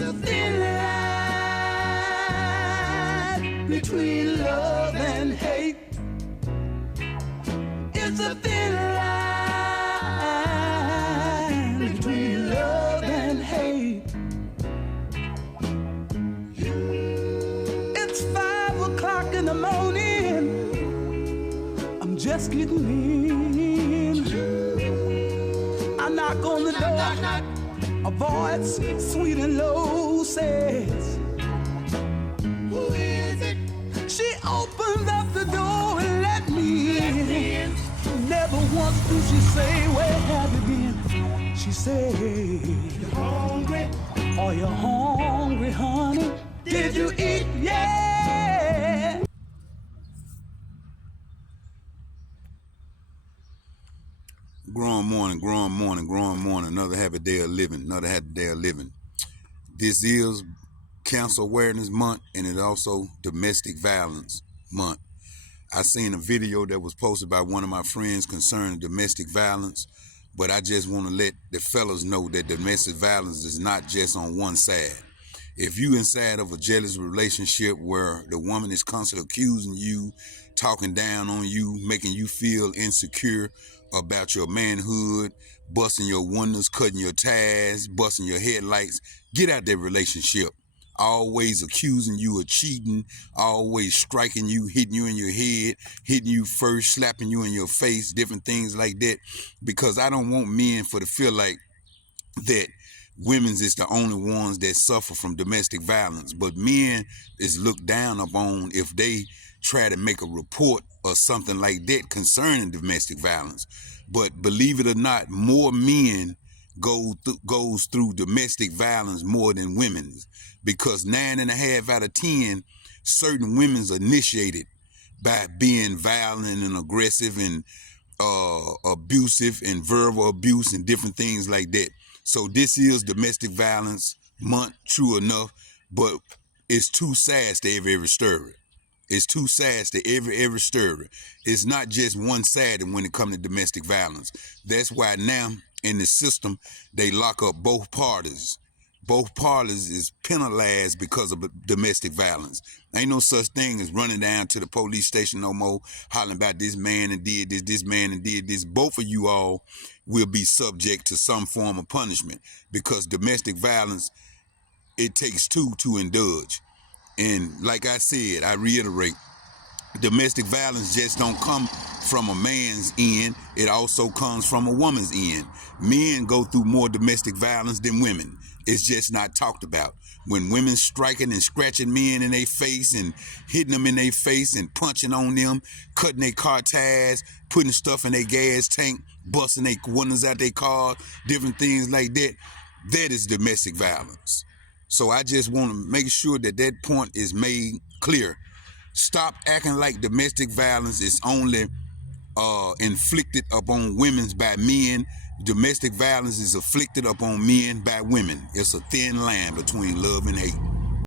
a thin line between love and hate. It's a thin line between love and hate. It's 5 o'clock in the morning. I'm just getting in. I knock on the door. A voice sweet and low says, "Who is it?" She opens up the door and let me in. Never once do she say, "Where have you been?" She say, "You hungry? Are you hungry, honey? Did you eat? Yeah." Growing morning, growing morning, growing morning. Another happy day of living, another happy day of living. This is Cancer Awareness Month, and it's also Domestic Violence Month. I seen a video that was posted by one of my friends concerning domestic violence, but I just want to let the fellas know that domestic violence is not just on one side. If you inside of a jealous relationship where the woman is constantly accusing you, talking down on you, making you feel insecure about your manhood, busting your windows, cutting your tires, busting your headlights, get out that relationship. Always accusing you of cheating, always striking you, hitting you in your head, hitting you first, slapping you in your face, different things like that. Because I don't want men to feel like that women's is the only ones that suffer from domestic violence, but men is looked down upon if they try to make a report or something like that concerning domestic violence. But believe it or not, more men goes through domestic violence more than women's, because 9.5 out of 10 certain women's initiated by being violent and aggressive and abusive and verbal abuse and different things like that. So this is Domestic Violence Month, true enough, but it's two sides to every story. It's two sides to every story. It's not just one-sided when it comes to domestic violence. That's why now in the system, they lock up both parties. Both parties is penalized because of domestic violence. Ain't no such thing as running down to the police station no more, hollering about this man and did this man and did this. Both of you all will be subject to some form of punishment, because domestic violence, it takes two to indulge. And like I said, I reiterate, domestic violence just don't come from a man's end. It also comes from a woman's end. Men go through more domestic violence than women. It's just not talked about. When women striking and scratching men in their face and hitting them in their face and punching on them, cutting their car tires, putting stuff in their gas tank, busting their windows out their car, different things like that, that is domestic violence. So I just want to make sure that that point is made clear. Stop acting like domestic violence is only inflicted upon women by men. Domestic violence is afflicted upon men by women. It's a thin line between love and hate.